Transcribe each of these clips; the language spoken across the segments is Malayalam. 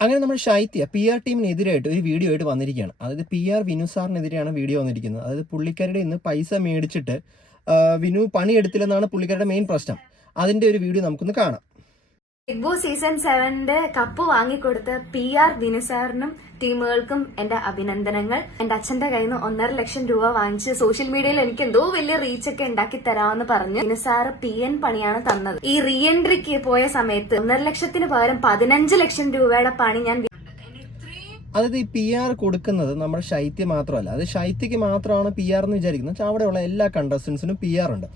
അങ്ങനെ നമ്മൾ ശൈത്യ PR ടീമിനെതിരായിട്ട് ഒരു വീഡിയോ ആയിട്ട് വന്നിരിക്കുകയാണ്. അതായത് PR വിനു സാറിനെതിരെയാണ് വീഡിയോ വന്നിരിക്കുന്നത്. അതായത് പുള്ളിക്കാരുടെ ഇന്ന് പൈസ മേടിച്ചിട്ട് വിനു പണിയെടുത്തില്ലെന്നാണ് പുള്ളിക്കാരുടെ മെയിൻ പ്രശ്നം. അതിന്റെ ഒരു വീഡിയോ നമുക്കൊന്ന് കാണാം. ബിഗ് ബോസ് സീസൺ 7 കപ്പ് വാങ്ങിക്കൊടുത്ത PR വിനു സാറിനും ടീമുകൾക്കും എന്റെ അഭിനന്ദനങ്ങൾ. എന്റെ അച്ഛന്റെ കയ്യിൽ നിന്ന് 1.5 ലക്ഷം രൂപ വാങ്ങിച്ച് സോഷ്യൽ മീഡിയയിൽ എനിക്ക് എന്തോ വലിയ റീച്ച് ഒക്കെ ഉണ്ടാക്കി തരാമെന്ന് പറഞ്ഞു വിനു സാറ് PN പണിയാണ് തന്നത്. ഈ റീ എൻട്രിക്ക് പോയ സമയത്ത് 1.5 ലക്ഷത്തിന് പകരം 15 ലക്ഷം രൂപയുടെ പണി ഞാൻ അതായത് ഈ PR കൊടുക്കുന്നത് നമ്മുടെ ശൈത്യ മാത്രമല്ല, അത് ശൈത്യക്ക് മാത്രമാണ് PR എന്ന് വിചാരിക്കുന്നത്. അവിടെയുള്ള എല്ലാ കണ്ടസ്റ്റൻസിനും PR ഉണ്ട്.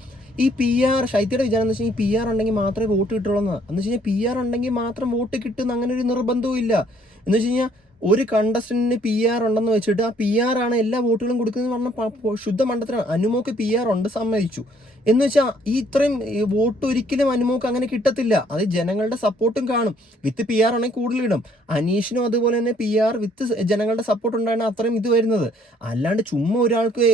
ഈ PR ശൈത്യയുടെ വിചാരം എന്ന് വെച്ചാൽ ഈ PR ഉണ്ടെങ്കിൽ മാത്രമേ വോട്ട് കിട്ടുള്ളൂ എന്ന് വെച്ച് കഴിഞ്ഞാൽ PR ഉണ്ടെങ്കിൽ മാത്രം വോട്ട് കിട്ടുന്ന അങ്ങനെ ഒരു നിർബന്ധവും ഇല്ല. എന്ന് വെച്ച് കഴിഞ്ഞാൽ ഒരു കണ്ടസ്റ്റന്റിന് PR ഉണ്ടെന്ന് വെച്ചിട്ട് ആ PR ആണ് എല്ലാ വോട്ടുകളും കൊടുക്കുന്നത് പറഞ്ഞാൽ ശുദ്ധ മണ്ടത്തിലാണ്. അനുമോക്ക് PR ഉണ്ട്, സമ്മതിച്ചു. എന്ന് വെച്ചാൽ ഈ ഇത്രയും വോട്ട് ഒരിക്കലും അനുമോക്ക് അങ്ങനെ കിട്ടത്തില്ല. അത് ജനങ്ങളുടെ സപ്പോർട്ടും കാണും. വിത്ത് PR ആണെങ്കിൽ കൂടുതൽ ഇടും. അനീഷിനും അതുപോലെ തന്നെ PR വിത്ത് ജനങ്ങളുടെ സപ്പോർട്ട് ഉണ്ടായാണ് അത്രയും ഇത് വരുന്നത്. അല്ലാണ്ട് ചുമ്മാ ഒരാൾക്ക്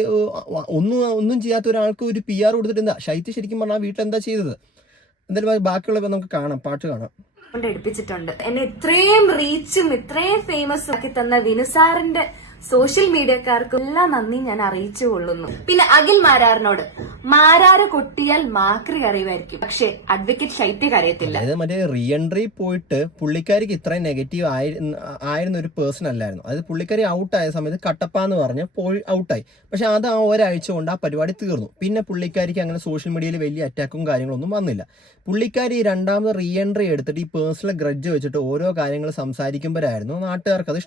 ഒന്നും ചെയ്യാത്ത ഒരാൾക്ക് ഒരു PR കൊടുത്തിട്ട് എന്താ ശൈത്യ ശരിക്കും പറഞ്ഞാൽ വീട്ടിലെന്താ ചെയ്തത്? എന്തായാലും ബാക്കിയുള്ളവ നമുക്ക് കാണാം, പാട്ട് കാണാം. എടുപ്പിച്ചിട്ടുണ്ട്. എന്നെ ഇത്രയും റീച്ചും ഇത്രയും ഫേമസ് ആക്കി തന്ന വിനു സാറിന്റെ സോഷ്യൽ മീഡിയക്കാർക്കും എല്ലാം നന്ദി ഞാൻ അറിയിച്ചു കൊള്ളുന്നു. പിന്നെ അഖിൽ മാരാറിനോട്, മാരാറ് കൊട്ടിയാൽ മാക്രി കറിയുമായിരിക്കും, പക്ഷെ അഡ്വക്കേറ്റ് ശൈത്യ കരയത്തില്ല. അതായത് മറ്റേ റീ എൻട്രി പോയിട്ട് പുള്ളിക്കാരിക്ക് ഇത്രയും നെഗറ്റീവ് ആയിരുന്ന ഒരു പേഴ്സൺ അല്ലായിരുന്നു. അതായത് പുള്ളിക്കാരി ഔട്ടായ സമയത്ത് കട്ടപ്പ എന്ന് പറഞ്ഞ് പോയി ഔട്ടായി. പക്ഷെ അത് ആ ഒരാഴ്ച കൊണ്ട് ആ പരിപാടി തീർന്നു. പിന്നെ പുള്ളിക്കാരിക്ക് അങ്ങനെ സോഷ്യൽ മീഡിയയിൽ വലിയ അറ്റാക്കും കാര്യങ്ങളൊന്നും വന്നില്ല. പുള്ളിക്കാരി രണ്ടാമത് റീ എൻട്രി എടുത്തിട്ട് ഈ പേഴ്സണൽ ഗ്രഡ്ജ് വെച്ചിട്ട് ഓരോ കാര്യങ്ങൾ സംസാരിക്കുമ്പോഴായിരുന്നു നാട്ടുകാർക്ക് അത്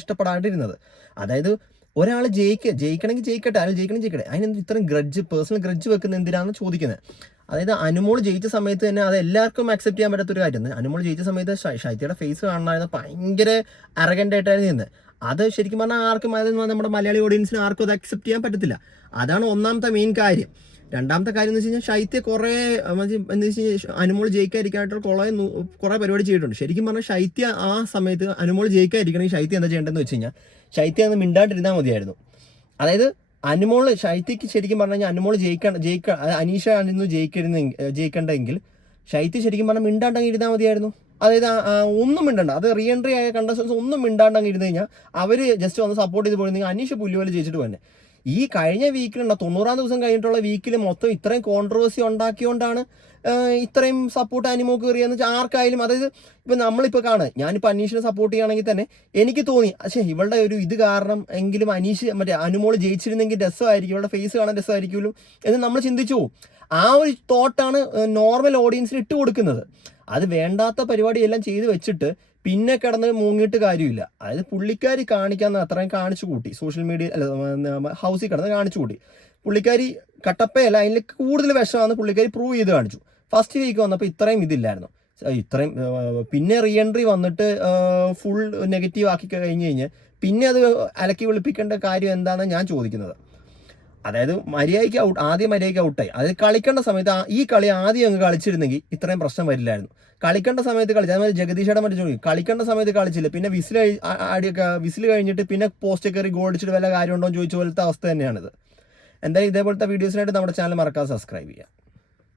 ഇഷ്ടപ്പെടാണ്ടിരുന്നത്. അതായത് ഒരാൾ ജയിക്കണമെങ്കിൽ ജയിക്കട്ടെ, അയാൾ ജയിക്കട്ടെ, അതിനെന്ത് ഇത്രയും പേഴ്സണൽ ഗ്രഡ്ജ് വെക്കുന്ന എന്തിനാണെന്ന് ചോദിക്കുന്നത്. അതായത് അനുമോൾ ജയിച്ച സമയത്ത് തന്നെ അത് എല്ലാവർക്കും അക്സെപ്റ്റ് ചെയ്യാൻ പറ്റാത്തൊരു കാര്യം. അനുമോൾ ജയിച്ച സമയത്ത് ശൈത്യയുടെ ഫേസ് കാണണമായിരുന്നു, ഭയങ്കര അറഗൻ്റ് ആയിട്ടായിരുന്നു നിന്ന്. അത് ശരിക്കും പറഞ്ഞാൽ ആർക്കും, അതായത് നമ്മുടെ മലയാളി ഓഡിയൻസിന് ആർക്കും അത് അക്സെപ്റ്റ് ചെയ്യാൻ പറ്റത്തില്ല. അതാണ് ഒന്നാമത്തെ മെയിൻ കാര്യം. രണ്ടാമത്തെ കാര്യം എന്ന് വെച്ച് കഴിഞ്ഞാൽ ശൈത്യ കുറേ എന്താ വെച്ച് കഴിഞ്ഞാൽ അനുമോൾ ജയിക്കാതിരിക്കാനായിട്ടുള്ള കുറേ പരിപാടി ചെയ്തിട്ടുണ്ട്. ശരിക്കും പറഞ്ഞാൽ ശൈത്യ ആ സമയത്ത് അനുമോൾ ജയിക്കാതിരിക്കണമെങ്കിൽ ശൈത്യ എന്താ ചെയ്യേണ്ടതെന്ന് വെച്ച് കഴിഞ്ഞാൽ ശൈത്യ ഒന്ന് മിണ്ടാണ്ടിരുന്നാൽ മതിയായിരുന്നു. അതായത് ശൈത്യക്ക് ശരിക്കും പറഞ്ഞു കഴിഞ്ഞാൽ അനുമോൾ അനീഷ ആയിരുന്നു ജയിക്കേണ്ടതെങ്കിൽ ശൈത്യ ശരിക്കും പറഞ്ഞാൽ മിണ്ടാണ്ടങ്ങ് ഇരുന്നാൽ മതിയായിരുന്നു. അതായത് ഒന്നും മിണ്ടണ്ട. അത് റീ എൻട്രി ആയ കണ്ടസ്റ്റൻസ് ഒന്നും മിണ്ടാണ്ടങ്ങ് ഇരുന്ന് കഴിഞ്ഞാൽ അവർ ജസ്റ്റ് ഒന്ന് സപ്പോർട്ട് ചെയ്ത് പോയിരുന്നെങ്കിൽ അനീഷ് പുല്ലുപോലെ ജയിച്ചിട്ട് തന്നെ. ഈ കഴിഞ്ഞ വീക്കിലുണ്ടോ 90-ാം ദിവസം കഴിഞ്ഞിട്ടുള്ള വീക്കിൽ മൊത്തം ഇത്രയും കോൺട്രവേഴ്സി ഉണ്ടാക്കിയോണ്ടാണ് ഇത്രയും സപ്പോർട്ട് അനുമോക്ക് കയറിയെന്ന് വെച്ചാൽ ആർക്കായാലും. അതായത് ഇപ്പം നമ്മളിപ്പോൾ ഞാനിപ്പോൾ അനീഷിനെ സപ്പോർട്ട് ചെയ്യുകയാണെങ്കിൽ തന്നെ എനിക്ക് തോന്നി പക്ഷേ ഇവളുടെ ഒരു ഇത് കാരണം എങ്കിലും അനുമോൾ ജയിച്ചിരുന്നെങ്കിൽ രസമായിരിക്കും, ഇവളുടെ ഫേസ് കാണാൻ രസമായിരിക്കുമല്ലോ എന്ന് നമ്മൾ ചിന്തിച്ചു പോകും. ആ ഒരു തോട്ടാണ് നോർമൽ ഓഡിയൻസിന് ഇട്ട് കൊടുക്കുന്നത്. അത് വേണ്ടാത്ത പരിപാടിയെല്ലാം ചെയ്ത് വെച്ചിട്ട് പിന്നെ കിടന്ന് മൂങ്ങിയിട്ട് കാര്യമില്ല. അതായത് പുള്ളിക്കാരി കാണിക്കാന്ന് അത്രയും കാണിച്ചു കൂട്ടി, സോഷ്യൽ മീഡിയ ഹൗസിൽ കിടന്ന് കാണിച്ചു കൂട്ടി. പുള്ളിക്കാരി കട്ടപ്പയല്ല, അതിൽ കൂടുതൽ വിഷമാണെന്ന് പുള്ളിക്കാരി പ്രൂവ് ചെയ്ത് കാണിച്ചു. ഫസ്റ്റ് വീക്ക് വന്നപ്പോൾ ഇത്രയും ഇതില്ലായിരുന്നു. പിന്നെ റീ എൻട്രി വന്നിട്ട് ഫുൾ നെഗറ്റീവ് ആക്കി കഴിഞ്ഞ് പിന്നെ അത് അലക്കി വെളുപ്പിക്കേണ്ട കാര്യം എന്താണെന്ന് ഞാൻ ചോദിക്കുന്നത്. അതായത് ആദ്യം മര്യാദയ്ക്ക് ഔട്ടായി. അതായത് കളിക്കേണ്ട സമയത്ത് ഈ കളി ആദ്യം അങ്ങ് കളിച്ചിരുന്നെങ്കിൽ ഇത്രയും പ്രശ്നം വരില്ലായിരുന്നു. കളിക്കേണ്ട സമയത്ത് കളിച്ചു. അതേമാതിരി ജഗദീഷയുടെ മറ്റേ ചോദിക്കും, കളിക്കേണ്ട സമയത്ത് കളിച്ചില്ല, പിന്നെ വിസിൽ കഴിഞ്ഞിട്ട് പിന്നെ പോസ്റ്റ് കയറി ഗോൾ അടിച്ചിട്ട് വല്ല കാര്യമുണ്ടോ എന്ന് ചോദിച്ച പോലത്തെ അവസ്ഥ തന്നെയാണിത്. എന്തായാലും ഇതേപോലത്തെ വീഡിയോസിനായിട്ട് നമ്മുടെ ചാനൽ മറക്കാതെ സബ്സ്ക്രൈബ് ചെയ്യുക.